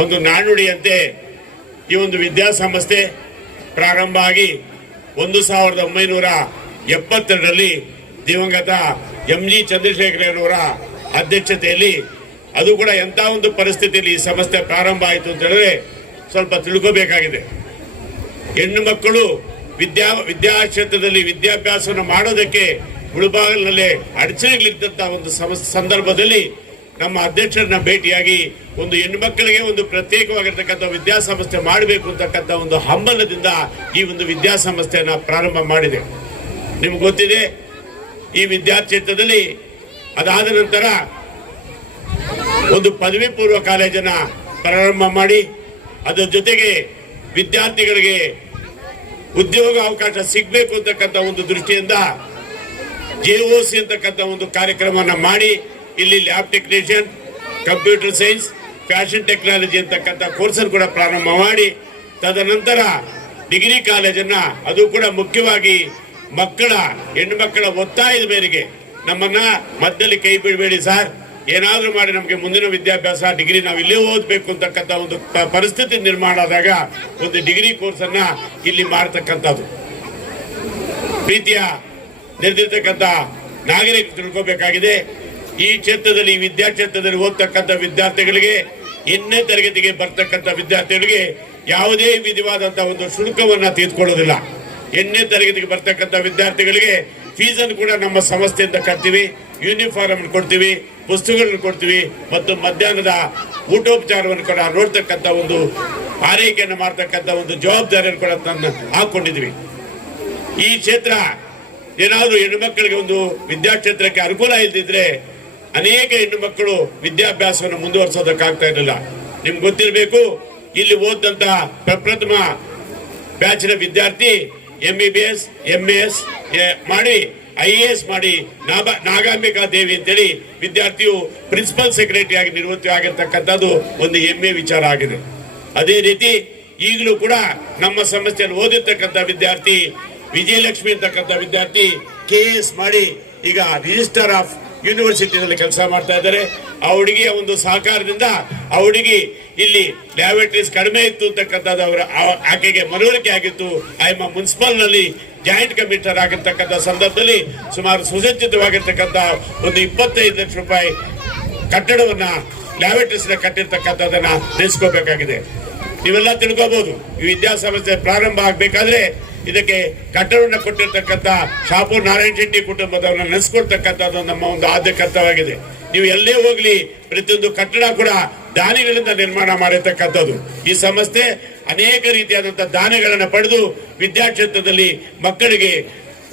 ಒಂದು ನಾಣ್ಣುಡಿಯಂತೆ ಈ ಒಂದು ವಿದ್ಯಾಸಂಸ್ಥೆ ಪ್ರಾರಂಭ ಆಗಿ 1972ರಲ್ಲಿ ದಿವಂಗತ MG ಚಂದ್ರಶೇಖರಯ್ಯನವರ ಅಧ್ಯಕ್ಷತೆಯಲ್ಲಿ, ಅದು ಕೂಡ ಎಂಥ ಒಂದು ಪರಿಸ್ಥಿತಿಯಲ್ಲಿ ಈ ಸಂಸ್ಥೆ ಪ್ರಾರಂಭ ಆಯಿತು ಅಂತ ಹೇಳಿದ್ರೆ ಸ್ವಲ್ಪ ತಿಳ್ಕೋಬೇಕಾಗಿದೆ. ಹೆಣ್ಣು ಮಕ್ಕಳು ವಿದ್ಯಾಕ್ಷೇತ್ರದಲ್ಲಿ ವಿದ್ಯಾಭ್ಯಾಸವನ್ನು ಮಾಡೋದಕ್ಕೆ ಮುಳುಬಾಗಿಲಿನಲ್ಲೇ ಅಡಚಣೆಗಳಿದ್ದಂಥ ಒಂದು ಸಂದರ್ಭದಲ್ಲಿ ನಮ್ಮ ಅಧ್ಯಕ್ಷರನ್ನ ಭೇಟಿಯಾಗಿ ಒಂದು ಹೆಣ್ಣು ಮಕ್ಕಳಿಗೆ ಒಂದು ಪ್ರತ್ಯೇಕವಾಗಿರ್ತಕ್ಕಂಥ ವಿದ್ಯಾಸಂಸ್ಥೆ ಮಾಡಬೇಕು ಅಂತಕ್ಕಂಥ ಒಂದು ಹಂಬಲದಿಂದ ಈ ಒಂದು ವಿದ್ಯಾಸಂಸ್ಥೆಯನ್ನು ಪ್ರಾರಂಭ ಮಾಡಿದೆ. ನಿಮ್ಗೆ ಗೊತ್ತಿದೆ, ಈ ವಿದ್ಯಾಕ್ಷೇತ್ರದಲ್ಲಿ ಅದಾದ ನಂತರ ಒಂದು ಪದವಿ ಪೂರ್ವ ಕಾಲೇಜನ್ನು ಪ್ರಾರಂಭ ಮಾಡಿ ಅದರ ಜೊತೆಗೆ ವಿದ್ಯಾರ್ಥಿಗಳಿಗೆ ಉದ್ಯೋಗ ಅವಕಾಶ ಸಿಗಬೇಕು ಅಂತಕ್ಕಂಥ ಒಂದು ದೃಷ್ಟಿಯಿಂದ JOC ಅಂತಕ್ಕಂಥ ಒಂದು ಕಾರ್ಯಕ್ರಮವನ್ನು ಮಾಡಿ ಇಲ್ಲಿ lab technician, computer science, fashion technology ಅಂತಕ್ಕಂಥ ಕೋರ್ಸನ್ನು ಕೂಡ ಪ್ರಾರಂಭ ಮಾಡಿ, ತದನಂತರ ಡಿಗ್ರಿ ಕಾಲೇಜನ್ನು, ಅದು ಕೂಡ ಮುಖ್ಯವಾಗಿ ಹೆಣ್ಣು ಮಕ್ಕಳ ಒತ್ತಾಯದ ಮೇರೆಗೆ ನಮ್ಮನ್ನ ಮಧ್ಯದಲ್ಲಿ ಕೈ ಬಿಡಬೇಡಿ ಸರ್, ಏನಾದರೂ ಮಾಡಿ ನಮಗೆ ಮುಂದಿನ ವಿದ್ಯಾಭ್ಯಾಸ ಡಿಗ್ರಿ ನಾವು ಇಲ್ಲೇ ಓದಬೇಕು ಅಂತಕ್ಕಂಥ ಒಂದು ಪರಿಸ್ಥಿತಿ ನಿರ್ಮಾಣ ಆದಾಗ ಒಂದು ಡಿಗ್ರಿ ಕೋರ್ಸನ್ನ ಇಲ್ಲಿ ಮಾಡತಕ್ಕಂಥದ್ದು. ಪ್ರೀತಿಯ ನಿರ್ದಿರ್ತಕ್ಕಂಥ ನಾಗರಿಕರು ತಿಳ್ಕೋಬೇಕಾಗಿದೆ, ಈ ಕ್ಷೇತ್ರದಲ್ಲಿ ವಿದ್ಯಾಕ್ಷೇತ್ರದಲ್ಲಿ ಓದ್ತಕ್ಕಂಥ ವಿದ್ಯಾರ್ಥಿಗಳಿಗೆ 8ನೇ ತರಗತಿಗೆ ಬರ್ತಕ್ಕಂಥ ವಿದ್ಯಾರ್ಥಿಗಳಿಗೆ ಯಾವುದೇ ವಿಧವಾದಂತಹ ಒಂದು ಶುಲ್ಕವನ್ನ ತೆಗೆದುಕೊಳ್ಳೋದಿಲ್ಲ. 8ನೇ ತರಗತಿಗೆ ಬರ್ತಕ್ಕಂಥ ವಿದ್ಯಾರ್ಥಿಗಳಿಗೆ ಫೀಸನ್ನು ಕೂಡ ನಮ್ಮ ಸಂಸ್ಥೆಯಿಂದ ಕಟ್ತೀವಿ, ಯೂನಿಫಾರ್ಮ್ ಕೊಡ್ತೀವಿ, ಪುಸ್ತಕಗಳನ್ನು ಕೊಡ್ತೀವಿ ಮತ್ತು ಮಧ್ಯಾಹ್ನದ ಊಟೋಪಚಾರವನ್ನು ಕೂಡ ನೋಡ್ತಕ್ಕಂಥ ಒಂದು ಆರೈಕೆಯನ್ನು ಮಾಡ್ತಕ್ಕಂಥ ಒಂದು ಜವಾಬ್ದಾರಿಯನ್ನು ಕೂಡ ಹಾಕೊಂಡಿದ್ವಿ. ಈ ಕ್ಷೇತ್ರ ಏನಾದರೂ ಹೆಣ್ಣು ಮಕ್ಕಳಿಗೆ ಒಂದು ವಿದ್ಯಾಕ್ಷೇತ್ರಕ್ಕೆ ಅನುಕೂಲ ಇಲ್ದಿದ್ರೆ ಅನೇಕ ಹೆಣ್ಣು ಮಕ್ಕಳು ವಿದ್ಯಾಭ್ಯಾಸವನ್ನು ಮುಂದುವರಿಸೋದಕ್ಕಾಗ್ತಾ ಇರಲಿಲ್ಲ. ನಿಮ್ಗೆ ಗೊತ್ತಿರಬೇಕು, ಇಲ್ಲಿ ಓದಂತಹ ಪ್ರಪ್ರಥಮ ಬ್ಯಾಚಿನ ವಿದ್ಯಾರ್ಥಿ MBBS, MS ಮಾಡಿ IAS ಮಾಡಿ ನಾಗಾಂಬಿಕಾ ದೇವಿ ಅಂತೇಳಿ ವಿದ್ಯಾರ್ಥಿಯು ಪ್ರಿನ್ಸಿಪಲ್ ಸೆಕ್ರೆಟರಿ ಆಗಿ ನಿವೃತ್ತಿ ಆಗಿರ್ತಕ್ಕಂಥದ್ದು ಒಂದು ಹೆಮ್ಮೆ ವಿಚಾರ ಆಗಿದೆ. ಅದೇ ರೀತಿ ಈಗಲೂ ಕೂಡ ನಮ್ಮ ಸಂಸ್ಥೆಯಲ್ಲಿ ಓದಿರ್ತಕ್ಕಂಥ ವಿದ್ಯಾರ್ಥಿ ವಿಜಯಲಕ್ಷ್ಮಿ ಅಂತಕ್ಕಂಥ ವಿದ್ಯಾರ್ಥಿ KS ಮಾಡಿ ಈಗ ರಿಜಿಸ್ಟರ್ ಆಫ್ ಯೂನಿವರ್ಸಿಟಿನಲ್ಲಿ ಕೆಲಸ ಮಾಡ್ತಾ ಇದ್ದಾರೆ. ಆ ಹುಡುಗಿಯ ಒಂದು ಸಹಕಾರದಿಂದ ಆ ಹುಡುಗಿ ಇಲ್ಲಿ ಲ್ಯಾಬೊರೇಟರೀಸ್ ಕಡಿಮೆ ಇತ್ತು ಅಂತಕ್ಕಂಥದ್ದು ಆಕೆಗೆ ಮನವರಿಕೆ ಆಗಿತ್ತು. ಆಯಮ್ಮ ಮುನ್ಸಿಪಲ್ ನಲ್ಲಿ ಜಾಯಿಂಟ್ ಕಮಿಷನರ್ ಆಗಿರ್ತಕ್ಕಂಥ ಸಂದರ್ಭದಲ್ಲಿ ಸುಮಾರು ಸುಸಜ್ಜಿತವಾಗಿರ್ತಕ್ಕಂಥ ಒಂದು 25 ಲಕ್ಷ ರೂಪಾಯಿ ಕಟ್ಟಡವನ್ನ ಲ್ಯಾಬೊರೇಟರೀಸ್ ಕಟ್ಟಿರ್ತಕ್ಕಂಥದನ್ನ ನೆನೆಸ್ಕೋಬೇಕಾಗಿದೆ. ನೀವೆಲ್ಲ ತಿಳ್ಕೋಬಹುದು, ಈ ವಿದ್ಯಾಸಂಸ್ಥೆ ಪ್ರಾರಂಭ ಆಗ್ಬೇಕಾದ್ರೆ ಇದಕ್ಕೆ ಕಟ್ಟಡವನ್ನು ಕೊಟ್ಟಿರ್ತಕ್ಕಂಥ ಶಾಪೂರ್ ನಾರಾಯಣ ಶೆಟ್ಟಿ ಕುಟುಂಬದವರನ್ನ ನೆನೆಸ್ಕೊಳ್ತಕ್ಕಂಥದ್ದು ನಮ್ಮ ಒಂದು ಆದ್ಯ ಕರ್ತವ್ಯವಾಗಿದೆ. ನೀವು ಎಲ್ಲೇ ಹೋಗ್ಲಿ ಪ್ರತಿಯೊಂದು ಕಟ್ಟಡ ಕೂಡ ದಾನಿಗಳಿಂದ ನಿರ್ಮಾಣ ಮಾಡಿರ್ತಕ್ಕಂಥದ್ದು. ಈ ಸಂಸ್ಥೆ ಅನೇಕ ರೀತಿಯಾದಂತಹ ದಾನಗಳನ್ನು ಪಡೆದು ವಿದ್ಯಾಕ್ಷೇತ್ರದಲ್ಲಿ ಮಕ್ಕಳಿಗೆ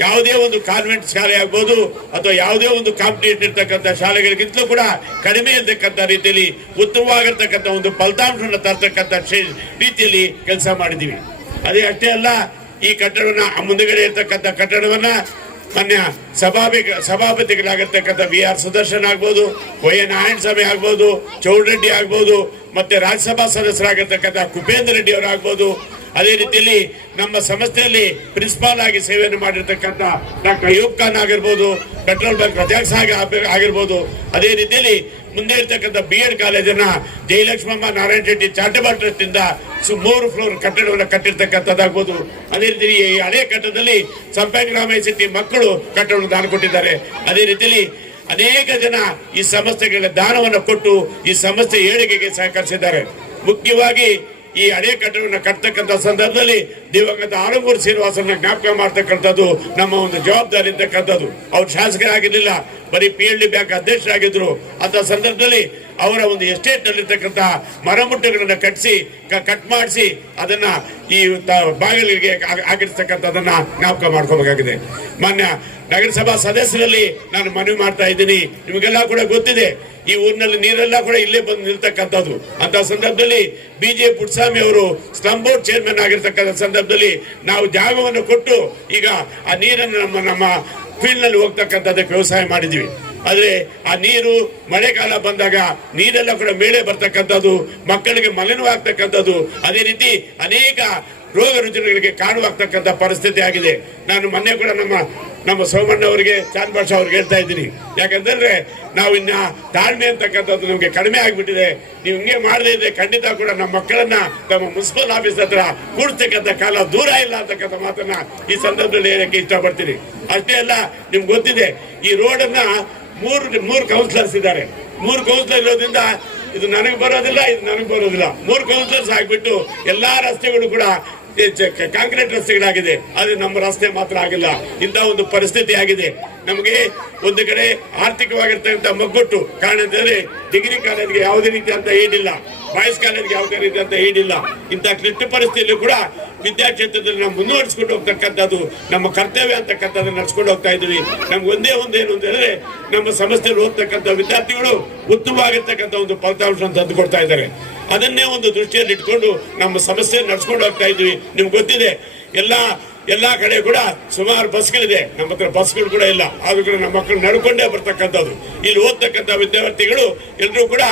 ಯಾವುದೇ ಒಂದು ಕಾನ್ವೆಂಟ್ ಶಾಲೆ ಆಗ್ಬೋದು ಅಥವಾ ಯಾವುದೇ ಒಂದು ಕಾಂಪಿಟೇಟಿವ್ ಇರ್ತಕ್ಕಂಥ ಶಾಲೆಗಳಿಗಿಂತಲೂ ಕೂಡ ಕಡಿಮೆ ಇರ್ತಕ್ಕಂಥ ರೀತಿಯಲ್ಲಿ ಉತ್ತಮವಾಗಿರ್ತಕ್ಕಂಥ ಒಂದು ಫಲಿತಾಂಶವನ್ನು ತರ್ತಕ್ಕಂಥ ರೀತಿಯಲ್ಲಿ ಕೆಲಸ ಮಾಡಿದ್ದೀವಿ. ಅದೇ ಅಷ್ಟೇ ಅಲ್ಲ, ಈ ಕಟ್ಟಡವನ್ನ ಮುಂದುಗಡೆ ಇರ್ತಕ್ಕಂಥ ಕಟ್ಟಡವನ್ನ ಮಾನ್ಯ ಸಭಾಪತಿಗಳಾಗಿರ್ತಕ್ಕಂಥ VR ಸುದರ್ಶನ್ ಆಗ್ಬೋದು, YN ನಾರಾಯಣ ಸ್ವಾಮಿ ಆಗ್ಬೋದು, ಚೌಡರೆಡ್ಡಿ ಆಗ್ಬೋದು, ಮತ್ತೆ ರಾಜ್ಯಸಭಾ ಸದಸ್ಯರಾಗಿರ್ತಕ್ಕಂಥ ಕುಪೇಂದ್ರ ರೆಡ್ಡಿ ಅವರಾಗ್ಬೋದು, ಅದೇ ರೀತಿಯಲ್ಲಿ ನಮ್ಮ ಸಂಸ್ಥೆಯಲ್ಲಿ ಪ್ರಿನ್ಸಿಪಾಲ್ ಆಗಿ ಸೇವೆಯನ್ನು ಮಾಡಿರ್ತಕ್ಕಂಥ ಡಾಕ್ಟರ್ ಅಯೂಬ್ ಖಾನ್ ಆಗಿರ್ಬೋದು, ಪೆಟ್ರೋಲ್ ಬಂಕ್ ಅಧ್ಯಕ್ಷ ಆಗಿರ್ಬೋದು, ಅದೇ ರೀತಿಯಲ್ಲಿ ಮುಂದೆ ಇರ್ತಕ್ಕಂಥ BEd ಕಾಲೇಜನ್ನ ಜಯಲಕ್ಷ್ಮಮ್ಮ ನಾರಾಯಣ ಶೆಟ್ಟಿ ಚಾರಿಟಬಲ್ ಟ್ರಸ್ಟ್ ಇಂದ 3 ಫ್ಲೋರ್ ಕಟ್ಟಡವನ್ನು ಕಟ್ಟಿರ್ತಕ್ಕಂಥದ್ದಾಗ್ಬೋದು. ಅದೇ ರೀತಿ ಈ ಹಳೆ ಕಟ್ಟಡದಲ್ಲಿ ಸಂಪಂಗರಾಮಯ್ಯ ಶೆಟ್ಟಿ ಮಕ್ಕಳು ಕಟ್ಟಡವನ್ನು ದಾನ ಕೊಟ್ಟಿದ್ದಾರೆ. ಅದೇ ರೀತಿಯಲ್ಲಿ ಅನೇಕ ಜನ ಈ ಸಂಸ್ಥೆಗಳ ದಾನವನ್ನು ಕೊಟ್ಟು ಈ ಸಂಸ್ಥೆ ಏಳಿಗೆಗೆ ಸಹಕರಿಸಿದ್ದಾರೆ. ಮುಖ್ಯವಾಗಿ ಈ ಹಳೆ ಕಟ್ಟಡವನ್ನು ಕಟ್ಟತಕ್ಕಂಥ ಸಂದರ್ಭದಲ್ಲಿ ದಿವಂಗತ ಆಲಂಗೂರು ಶ್ರೀನಿವಾಸನ ಜ್ಞಾಪಕ ಮಾಡ್ತಕ್ಕಂಥದ್ದು ನಮ್ಮ ಒಂದು ಜವಾಬ್ದಾರಿ ಇರ್ತಕ್ಕಂಥದ್ದು. ಅವ್ರು ಶಾಸಕರಾಗಿರ್ಲಿಲ್ಲ, ಬರೀ PLD ಬ್ಯಾಂಕ್ ಅಧ್ಯಕ್ಷರಾಗಿದ್ರು. ಅಂತ ಸಂದರ್ಭದಲ್ಲಿ ಅವರ ಒಂದು ಎಸ್ಟೇಟ್ ನಲ್ಲಿರ್ತಕ್ಕಂಥ ಮರಮುಟ್ಟುಗಳನ್ನ ಕಟ್ ಮಾಡಿಸಿ ಅದನ್ನ ಈ ಬಾಗಿಲಿಗೆ ಆಗಿರ್ತಕ್ಕಂಥದನ್ನ ಜ್ಞಾಪಕ ಮಾಡ್ಕೋಬೇಕಾಗಿದೆ. ಮಾನ್ಯ ನಗರಸಭಾ ಸದಸ್ಯರಲ್ಲಿ ನಾನು ಮನವಿ ಮಾಡ್ತಾ ಇದ್ದೀನಿ, ನಿಮಗೆಲ್ಲ ಕೂಡ ಗೊತ್ತಿದೆ, ಈ ಊರಿನಲ್ಲಿ ನೀರೆಲ್ಲ ಕೂಡ ಇಲ್ಲೇ ಬಂದು ನಿಲ್ತಕ್ಕಂಥದ್ದು. ಅಂತ ಸಂದರ್ಭದಲ್ಲಿ BJ ಪುಟ್ಟಸ್ವಾಮಿ ಅವರು ಸ್ಲಂ ಬೋರ್ಡ್ ಚೇರ್ಮನ್ ಆಗಿರ್ತಕ್ಕಂಥ ಸಂದರ್ಭದಲ್ಲಿ ನಾವು ಜಾಗವನ್ನು ಕೊಟ್ಟು ಈಗ ಆ ನೀರನ್ನು ನಮ್ಮ ಫೀಲ್ಡ್ ನಲ್ಲಿ ಹೋಗ್ತಕ್ಕಂಥದ್ದಕ್ಕೆ ವ್ಯವಸಾಯ ಮಾಡಿದ್ವಿ. ಆದ್ರೆ ಆ ನೀರು ಮಳೆಗಾಲ ಬಂದಾಗ ನೀರೆಲ್ಲ ಕೂಡ ಮೇಲೆ ಬರ್ತಕ್ಕಂಥದ್ದು, ಮಕ್ಕಳಿಗೆ ಮಲಿನವಾಗ್ತಕ್ಕಂಥದ್ದು. ಅದೇ ರೀತಿ ಅನೇಕ ರೋಗ ರುಜಿನಗಳಿಗೆ ಕಾರಣವಾಗ್ತಕ್ಕಂಥ ಪರಿಸ್ಥಿತಿ ಆಗಿದೆ. ನಾನು ಮೊನ್ನೆ ಕೂಡ ನಮ್ಮ ಸೋಮಣ್ಣ ಅವರಿಗೆ, ಚಾಂದ್ ಭಾಷಾ ಅವ್ರಿಗೆ ಹೇಳ್ತಾ ಇದ್ದೀನಿ. ಯಾಕಂತಂದ್ರೆ ನಾವು ಇನ್ನ ತಾಳ್ಮೆ ಅಂತಕ್ಕಂಥದ್ದು ನಮಗೆ ಕಡಿಮೆ ಆಗ್ಬಿಟ್ಟಿದೆ. ನೀವು ಹಿಂಗೆ ಮಾಡದೇ ಇದ್ರೆ ಖಂಡಿತ ಕೂಡ ನಮ್ಮ ಮಕ್ಕಳನ್ನ ನಮ್ಮ ಮುನ್ಸಿಪಲ್ ಆಫೀಸ್ ಹತ್ರ ಕೂಡ್ತಕ್ಕಂಥ ಕಾಲ ದೂರ ಇಲ್ಲ ಅಂತಕ್ಕಂಥ ಮಾತನ್ನ ಈ ಸಂದರ್ಭದಲ್ಲಿ ಹೇಳಕ್ಕೆ ಇಷ್ಟಪಡ್ತೀನಿ. ಅಷ್ಟೇ ಅಲ್ಲ, ನಿಮ್ಗೆ ಗೊತ್ತಿದೆ ಈ ರೋಡ್ ಅನ್ನ ಮೂರು ಕೌನ್ಸಿಲರ್ಸ್ ಇದ್ದಾರೆ. 3 ಕೌನ್ಸಿಲರ್ ಇರೋದ್ರಿಂದ ಇದು ನನಗೆ ಬರೋದಿಲ್ಲ, ಇದು ನನಗೆ ಬರೋದಿಲ್ಲ. 3 ಕೌನ್ಸಿಲರ್ಸ್ ಆಗ್ಬಿಟ್ಟು ಎಲ್ಲಾ ರಸ್ತೆಗಳು ಕೂಡ ಕಾಂಕ್ರೀಟ್ ರಸ್ತೆಗಳಾಗಿದೆ. ಆದ್ರೆ ನಮ್ಮ ರಸ್ತೆ ಮಾತ್ರ ಆಗಿಲ್ಲ. ಇಂಥ ಒಂದು ಪರಿಸ್ಥಿತಿ ಆಗಿದೆ. ನಮಗೆ ಒಂದು ಕಡೆ ಆರ್ಥಿಕವಾಗಿರ್ತಕ್ಕಂಥ ಮಗ್ಗೊಟ್ಟು. ಕಾರಣ ಅಂತಂದ್ರೆ ಡಿಗ್ರಿ ಕಾಲೇಜ್ಗೆ ಯಾವುದೇ ರೀತಿ ಅಂತ ಏನಿಲ್ಲ, ಬಾಯ್ಸ್ ಕಾಲೇಜ್ಗೆ ಯಾವುದೇ ರೀತಿ ಅಂತ ಏನಿಲ್ಲ. ಇಂಥ ಕ್ಲಿಷ್ಟ ಪರಿಸ್ಥಿತಿಯಲ್ಲಿ ಕೂಡ ವಿದ್ಯಾಕ್ಷೇತ್ರದಲ್ಲಿ ನಾವು ಮುಂದುವರಿಸಿಕೊಂಡು ಹೋಗ್ತಕ್ಕಂಥದ್ದು ನಮ್ಮ ಕರ್ತವ್ಯ ಅಂತಕ್ಕಂಥದ್ದು ನಡ್ಸ್ಕೊಂಡು ಹೋಗ್ತಾ ಇದ್ದೀವಿ. ನಮ್ಗೆ ಒಂದೇ ಏನು ಅಂತ ಹೇಳಿದ್ರೆ, ನಮ್ಮ ಸಂಸ್ಥೆಯಲ್ಲಿ ಓದ್ತಕ್ಕಂಥ ವಿದ್ಯಾರ್ಥಿಗಳು ಉತ್ತಮವಾಗಿರ್ತಕ್ಕಂಥ ಒಂದು ಫಲಿತಾಂಶ ತಂದುಕೊಡ್ತಾ ಇದ್ದಾರೆ. ಅದನ್ನೇ ಒಂದು ದೃಷ್ಟಿಯಲ್ಲಿ ಇಟ್ಕೊಂಡು ನಮ್ಮ ಸಮಸ್ಯೆ ನಡ್ಸ್ಕೊಂಡು ಹೋಗ್ತಾ ಇದ್ವಿ. ನಿಮ್ಗೆ ಗೊತ್ತಿದೆ, ಎಲ್ಲಾ ಕಡೆ ಕೂಡ ಸುಮಾರು ಬಸ್ಗಳಿದೆ. ನಮ್ಮ ಹತ್ರ ಬಸ್ಗಳು ಕೂಡ ಇಲ್ಲ. ಆದ್ರೂ ಕೂಡ ನಮ್ಮ ಮಕ್ಕಳು ನಡ್ಕೊಂಡೇ ಬರ್ತಕ್ಕಂಥದ್ದು. ಇಲ್ಲಿ ಓದ್ತಕ್ಕಂಥ ವಿದ್ಯಾರ್ಥಿಗಳು ಎಲ್ಲರೂ ಕೂಡ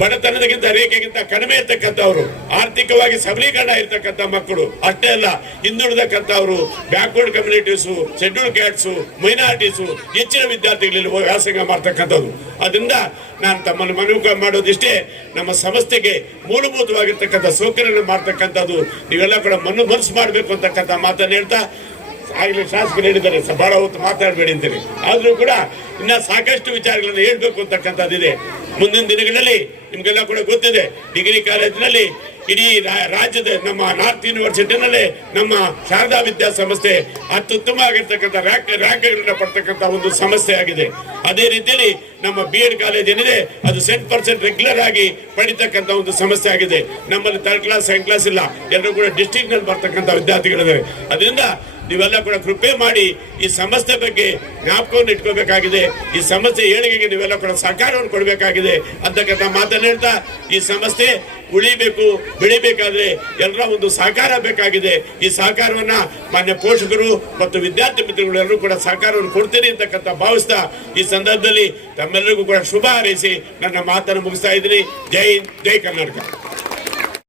ಬಡತನದಕ್ಕಿಂತ ರೇಖೆಗಿಂತ ಕಡಿಮೆ ಇರ್ತಕ್ಕಂಥವ್ರು, ಆರ್ಥಿಕವಾಗಿ ಸಬಲೀಕರಣ ಇರ್ತಕ್ಕಂಥ ಮಕ್ಕಳು. ಅಷ್ಟೇ ಅಲ್ಲ, ಹಿಂದುಳಿದಕ್ಕಂಥವ್ರು, backward communities, schedule cats, minorities ಹೆಚ್ಚಿನ ವಿದ್ಯಾರ್ಥಿಗಳಲ್ಲಿ ವ್ಯಾಸಂಗ ಮಾಡ್ತಕ್ಕಂಥದ್ದು. ಅದರಿಂದ ನಾನು ತಮ್ಮನ್ನು ಮನವಿ ಮಾಡೋದಿಷ್ಟೇ, ನಮ್ಮ ಸಂಸ್ಥೆಗೆ ಮೂಲಭೂತವಾಗಿರ್ತಕ್ಕಂಥ ಸೌಕರ್ಯ ಮಾಡ್ತಕ್ಕಂಥದ್ದು ನೀವೆಲ್ಲ ಕೂಡ ಮನಸ್ಸು ಮಾಡಬೇಕು ಅಂತಕ್ಕಂಥ ಮಾತನ್ನು ಹೇಳ್ತಾ, ಆಗಲೇ ಶಾಸಕರು ಹೇಳಿದ್ದಾರೆ ಬಹಳ ಹೊತ್ತು ಮಾತಾಡಬೇಡಿ ಅಂತೇಳಿ. ಆದ್ರೂ ಕೂಡ ಇನ್ನ ಸಾಕಷ್ಟು ವಿಚಾರಗಳನ್ನು ಹೇಳ್ಬೇಕು ಅಂತಕ್ಕಂಥದ್ದಿದೆ. ಮುಂದಿನ ದಿನಗಳಲ್ಲಿ ನಿಮ್ಗೆಲ್ಲ ಕೂಡ ಗೊತ್ತಿದೆ, ಡಿಗ್ರಿ ಕಾಲೇಜಿನಲ್ಲಿ ಇಡೀ ರಾಜ್ಯದ ನಮ್ಮ ನಾರ್ತ್ ಯೂನಿವರ್ಸಿಟಿನಲ್ಲಿ ನಮ್ಮ ಶಾರದಾ ವಿದ್ಯಾಸಂಸ್ಥೆ ಅತ್ಯುತ್ತಮ ಆಗಿರ್ತಕ್ಕಂಥ ರ್ಯಾಂಕ್ಗಳನ್ನ ಪಡ್ತಕ್ಕಂಥ ಒಂದು ಸಮಸ್ಯೆ ಆಗಿದೆ. ಅದೇ ರೀತಿಯಲ್ಲಿ ನಮ್ಮ BEd ಕಾಲೇಜ್ ಏನಿದೆ ಅದು 100% ರೆಗ್ಯುಲರ್ ಆಗಿ ಪಡಿತಕ್ಕಂಥ ಒಂದು ಸಮಸ್ಯೆ ಆಗಿದೆ. ನಮ್ಮಲ್ಲಿ 3rd ಕ್ಲಾಸ್ 2nd ಕ್ಲಾಸ್ ಇಲ್ಲ, ಎಲ್ಲರೂ ಕೂಡ ಡಿಸ್ಟ್ರಿಕ್ಟ್ ನಲ್ಲಿ ಬರ್ತಕ್ಕಂಥ ವಿದ್ಯಾರ್ಥಿಗಳಿದ್ದಾರೆ. ಅದರಿಂದ ನೀವೆಲ್ಲ ಕೂಡ ಕೃಪೆ ಮಾಡಿ ಈ ಸಮಸ್ಯೆ ಬಗ್ಗೆ ಜ್ಞಾಪಕವನ್ನು ಇಟ್ಕೋಬೇಕಾಗಿದೆ. ಈ ಸಮಸ್ಯೆ ಏಳಿಗೆಗೆ ನೀವೆಲ್ಲ ಕೂಡ ಸಹಕಾರವನ್ನು ಕೊಡಬೇಕಾಗಿದೆ ಅಂತಕ್ಕಂಥ ಮಾತನ್ನು ಹೇಳ್ತಾ, ಈ ಸಮಸ್ಯೆ ಉಳಿಬೇಕು, ಬೆಳಿಬೇಕಾದ್ರೆ ಎಲ್ಲರ ಒಂದು ಸಹಕಾರ ಬೇಕಾಗಿದೆ. ಈ ಸಹಕಾರವನ್ನ ಮಾನ್ಯ ಪೋಷಕರು ಮತ್ತು ವಿದ್ಯಾರ್ಥಿ ಮಿತ್ರಗಳು ಎಲ್ಲರೂ ಕೂಡ ಸಹಕಾರವನ್ನು ಕೊಡ್ತೀನಿ ಅಂತಕ್ಕಂಥ ಭಾವಿಸ್ತಾ ಈ ಸಂದರ್ಭದಲ್ಲಿ ತಮ್ಮೆಲ್ಲರಿಗೂ ಕೂಡ ಶುಭ ಹಾರೈಸಿ ನನ್ನ ಮಾತನ್ನು ಮುಗಿಸ್ತಾ ಇದ್ದೀನಿ. ಜೈ ಹಿಂದ್, ಜೈ ಕರ್ನಾಟಕ.